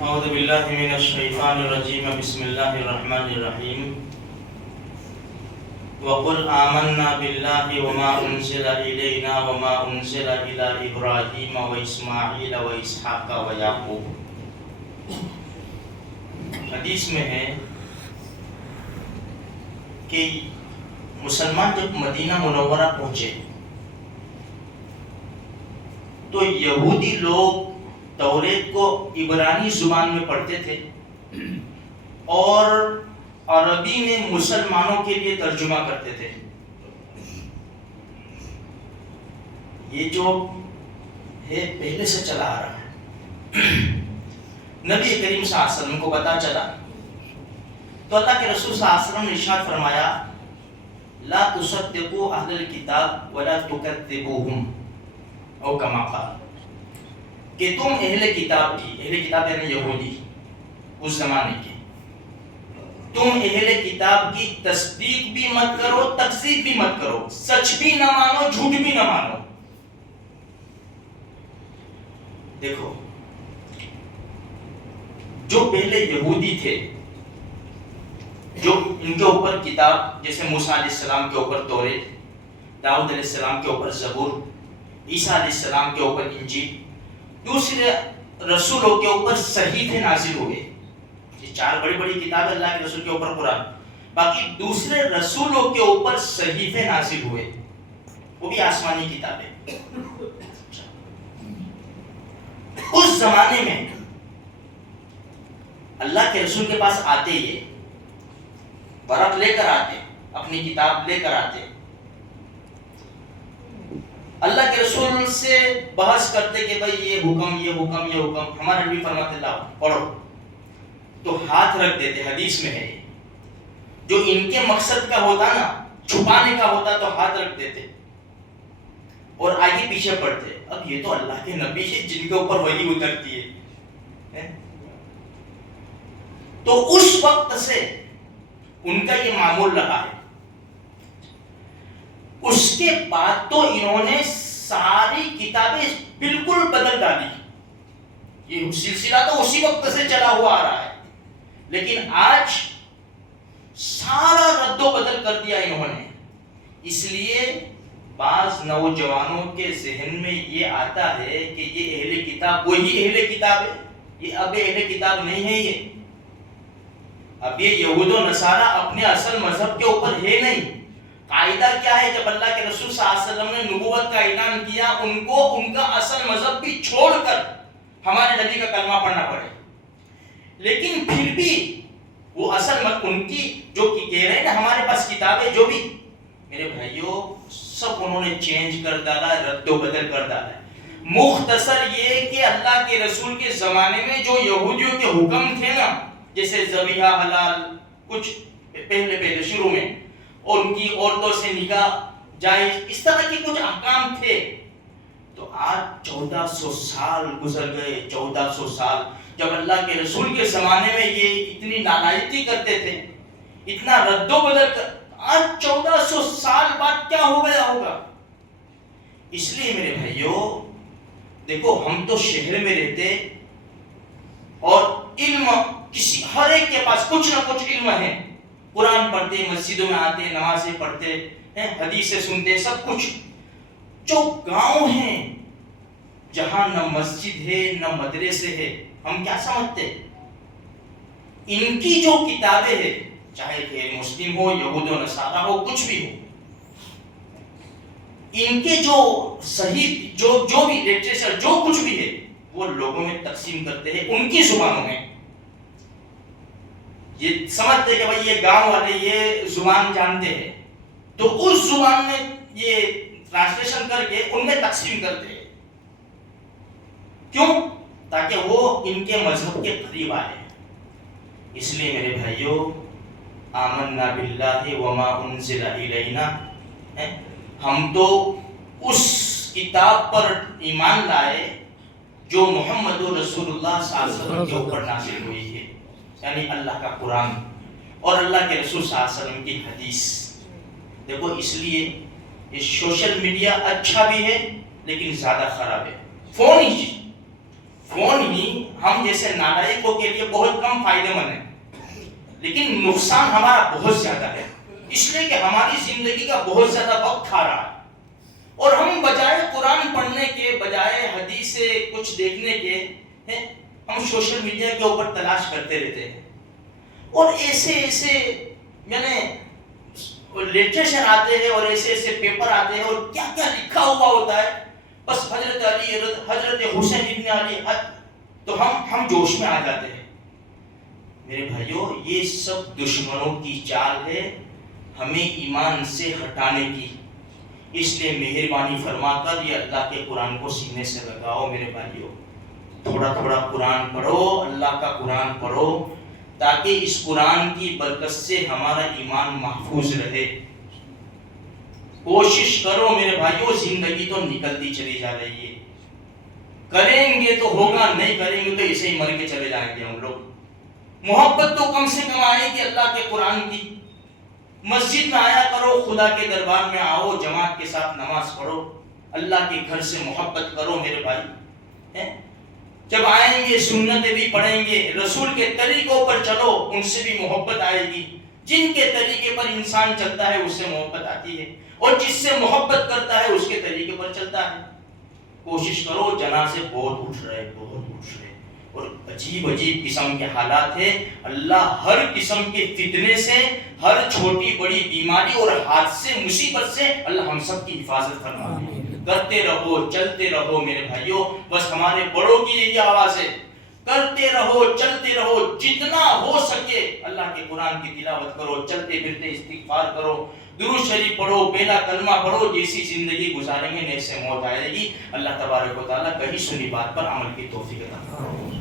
اعوذ باللہ من الشیطان الرجیم بسم اللہ الرحمن الرحیم وقل آمنا باللہ وما انزل الینا وما انزل الی ابراہیم واسماعیل واسحاق ویعقوب۔ حدیث میں ہے کہ مسلمان جب مدینہ منورہ پہنچے تو یہودی لوگ توریت کو عبرانی زبان میں پڑھتے تھے اور عربی میں مسلمانوں کے لیے ترجمہ کرتے تھے۔ یہ جو ہے پہلے سے چلا آ رہا ہے۔ نبی کریم صلی اللہ علیہ وسلم کو پتہ چلا تو اللہ کے رسول صلی اللہ علیہ وسلم نے ارشاد فرمایا لا تصدقوا اہل الکتاب ولا تکذبوہم او کما قال، کہ تم اہل کتاب یعنی یہودی اس زمانے کے، تم اہل کتاب کی تصدیق بھی مت کرو، تکذیب بھی مت کرو، سچ بھی نہ مانو، جھوٹ بھی نہ مانو۔ دیکھو جو پہلے یہودی تھے، جو ان کے اوپر کتاب جیسے موسیٰ علیہ السلام کے اوپر توریت، داؤد علیہ السلام کے اوپر زبور، عیسیٰ علیہ السلام کے اوپر انجیل، دوسرے رسولوں کے اوپر صحیفے نازل ہوئے۔ یہ چار بڑی بڑی کتابیں اللہ کے رسول کے اوپر قرآن، باقی دوسرے رسولوں کے اوپر صحیفے نازل ہوئے، وہ بھی آسمانی کتابیں۔ اس زمانے میں اللہ کے رسول کے پاس آتے یہ ورق لے کر آتے، اپنی کتاب لے کر آتے، اللہ کے رسول سے بحث کرتے کہ بھئی یہ حکم یہ حکم یہ حکم، ہمارے نبی فرماتے لاؤ پڑھو، تو ہاتھ رکھ دیتے۔ حدیث میں ہے جو ان کے مقصد کا ہوتا نا، چھپانے کا ہوتا تو ہاتھ رکھ دیتے اور آگے پیچھے پڑھتے۔ اب یہ تو اللہ کے نبی ہے جن کے اوپر وحی اترتی ہے، تو اس وقت سے ان کا یہ معمول رہا ہے۔ اس کے بعد تو انہوں نے ساری کتابیں بالکل بدل ڈالی۔ یہ سلسلہ تو اسی وقت سے چلا ہوا آ رہا ہے، لیکن آج سارا رد و بدل کر دیا انہوں نے۔ اس لیے بعض نوجوانوں کے ذہن میں یہ آتا ہے کہ یہ اہل کتاب وہی اہل کتاب ہے، یہ اب اہل کتاب نہیں ہے، یہ اب یہ یہود و نصارہ اپنے اصل مذہب کے اوپر ہے نہیں۔ قاعدہ کیا ہے؟ جب اللہ کے رسول صلی اللہ علیہ وسلم نے نبوت کا اعلان کیا، ان کو ان کا اصل مذہب بھی چھوڑ کر ہمارے نبی کا کلمہ پڑھنا پڑے، لیکن پھر بھی وہ اصل ان کی جو کہہ رہے ہیں نا ہمارے پاس کتابیں، جو بھی میرے بھائیوں سب انہوں نے چینج کر ڈالا، رد و بدل کر ڈالا۔ مختصر یہ کہ اللہ کے رسول کے زمانے میں جو یہودیوں کے حکم تھے نا، جیسے ذبیحہ حلال، کچھ پہلے شروع میں، اور ان کی عورتوں سے نکاح جائز، اس طرح کے کچھ احکام تھے، تو آج 1400 سال گزر گئے۔ 1400 سال جب اللہ کے رسول کے زمانے میں یہ اتنی نالائقی کرتے تھے، اتنا رد و بدل کر، آج 1400 سال بعد کیا ہو گیا ہوگا؟ اس لیے میرے بھائیوں دیکھو، ہم تو شہر میں رہتے اور علم کسی ہر ایک کے پاس کچھ نہ کچھ علم ہے، قرآن پڑھتے، مسجدوں میں آتے، نمازیں پڑھتے ہیں، حدیثیں سنتے، سب کچھ۔ جو گاؤں ہیں جہاں نہ مسجد ہے نہ مدرسے ہے، ہم کیا سمجھتے؟ ان کی جو کتابیں ہیں، چاہے غیر مسلم ہو، یہود و نصارہ ہو، کچھ بھی ہو، ان کے جو صحیح جو بھی لٹریچر جو کچھ بھی ہے وہ لوگوں میں تقسیم کرتے ہیں ان کی زبانوں میں۔ یہ سمجھتے کہ بھئی یہ گاؤں والے یہ زبان جانتے ہیں، تو اس زبان میں یہ ٹرانسلیشن کر کے ان میں تقسیم کرتے ہیں۔ کیوں؟ تاکہ وہ ان کے مذہب کے قریب آئے۔ اس لیے میرے بھائیوں آمنا باللہ وما انزل الینا، ہم تو اس کتاب پر ایمان لائے جو محمد رسول اللہ صلی اللہ علیہ وسلم کے اوپر نازل ہوئی ہے، یعنی اللہ کا قرآن اور اللہ کے رسول صلی اللہ علیہ وسلم کی حدیث۔ دیکھو اس لیے یہ سوشل میڈیا اچھا بھی ہے لیکن زیادہ خراب ہے۔ فون ہی فون ہی ہم جیسے نالائقوں کے لیے بہت کم فائدے مند ہے، لیکن نقصان ہمارا بہت زیادہ ہے، اس لیے کہ ہماری زندگی کا بہت زیادہ وقت کھا رہا ہے، اور ہم بجائے قرآن پڑھنے کے، بجائے حدیث سے کچھ دیکھنے کے، ہم سوشل میڈیا کے اوپر تلاش کرتے رہتے ہیں، اور ایسے لٹریچر آتے ہیں اور ایسے پیپر آتے ہیں اور کیا کیا لکھا ہوا ہوتا ہے، بس حضرت علی، حضرت حسین ابن علی، تو ہم جوش میں آ جاتے ہیں۔ میرے بھائیوں، یہ سب دشمنوں کی چال ہے ہمیں ایمان سے ہٹانے کی، اس لیے مہربانی فرما کر یہ اللہ کے قرآن کو سینے سے لگاؤ۔ میرے بھائیوں، تھوڑا تھوڑا قرآن پڑھو، اللہ کا قرآن پڑھو، تاکہ اس قرآن کی برکت سے ہمارا ایمان محفوظ رہے۔ کوشش کرو میرے بھائیوں، زندگی تو نکلتی چلی جا رہی ہے، کریں گے تو ہوگا، نہیں کریں گے تو ایسے ہی مر کے چلے جائیں گے ہم لوگ۔ محبت تو کم سے کم آئے گی اللہ کے قرآن کی۔ مسجد میں آیا کرو، خدا کے دربار میں آؤ، جماعت کے ساتھ نماز پڑھو، اللہ کے گھر سے محبت کرو میرے بھائی۔ جب آئیں گے سنتیں بھی پڑھیں گے، رسول کے طریقوں پر چلو، ان سے بھی محبت آئے گی۔ جن کے طریقے پر انسان چلتا ہے اس سے محبت آتی ہے، اور جس سے محبت کرتا ہے اس کے طریقے پر چلتا ہے۔ کوشش کرو، جنازے بہت اٹھ رہے، اور عجیب قسم کے حالات ہیں۔ اللہ ہر قسم کے فتنے سے، ہر چھوٹی بڑی بیماری اور حادثے مصیبت سے اللہ ہم سب کی حفاظت فرمائے۔ کرتے رہو، چلتے رہو میرے بھائیوں، بس ہمارے بڑوں کی یہی آواز ہے، کرتے رہو، چلتے رہو، جتنا ہو سکے اللہ کے قرآن کی تلاوت کرو، چلتے پھرتے استغفار کرو، درود شریف پڑھو، پہلا کلمہ پڑھو، جیسی زندگی گزاریں گے نیسے موت آئے گی۔ اللہ تبارک و تعالیٰ کہیں سنی بات پر عمل کی توفیق عطا فرمائے۔